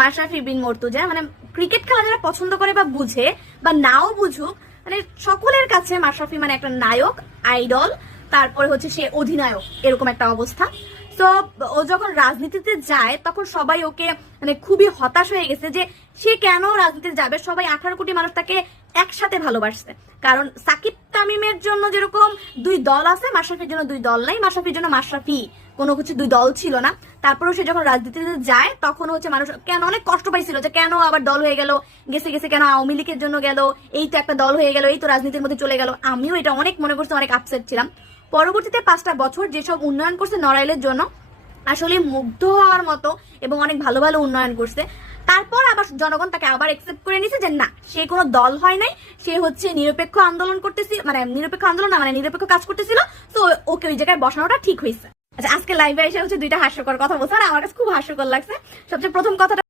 মাশরাফি বিন মুর্তজা, মানে ক্রিকেট খেলা যারা পছন্দ করে বা বুঝে বা নাও বুঝুক, মানে সকলের কাছে মাশরাফি মানে একটা নায়ক, আইডল, তারপরে হচ্ছে সে অধিনায়ক, এরকম একটা অবস্থা। তো ও যখন রাজনীতিতে যায় তখন সবাই ওকে মানে খুবই হতাশ হয়ে গেছে যে সে কেন রাজনীতিতে যাবে। সবাই 18 কোটি মানুষ তাকে একসাথে ভালোবাসছে, কারণ সাকিব তামিমের জন্য যেরকম দুই দল আছে, মাশরাফির জন্য দুই দল নাই, মাশরাফির জন্য মাশরাফি, কোনো কিছু দুই দল ছিল না। তারপরেও সে যখন রাজনীতিতে যায় তখন হচ্ছে মানুষ কেন অনেক কষ্ট পাইছিল যে কেন আবার দল হয়ে গেল, গেছে গেছে কেন আওয়ামী লীগের জন্য গেল, এই তো একটা দল হয়ে গেল, এই তো রাজনীতির মধ্যে চলে গেল। আমিও এটা অনেক মনে করছি, অনেক আপসেট ছিলাম। পরবর্তীতে 5টা বছর যেসব উন্নয়ন করছে নড়াইলের জন্য, আসলে মুগ্ধ হওয়ার মতো, এবং অনেক ভালো ভালো উন্নয়ন করছে। তারপর আবার জনগণ তাকে আবার একসেপ্ট করে নিছে যে না, সে কোনো দল হয় নাই, সে হচ্ছে নিরপেক্ষ আন্দোলন করতেছিল, মানে নিরপেক্ষ আন্দোলন না, মানে নিরপেক্ষ কাজ করতেছিল। তো ওকে ওই জায়গায় বসানোটা ঠিক হয়েছে। আচ্ছা, আজকে লাইভে এসে হচ্ছে দুইটা হাস্যকর কথা বলছে, আর আমার কাছে খুব হাস্যকর লাগছে। সবচেয়ে প্রথম কথাটা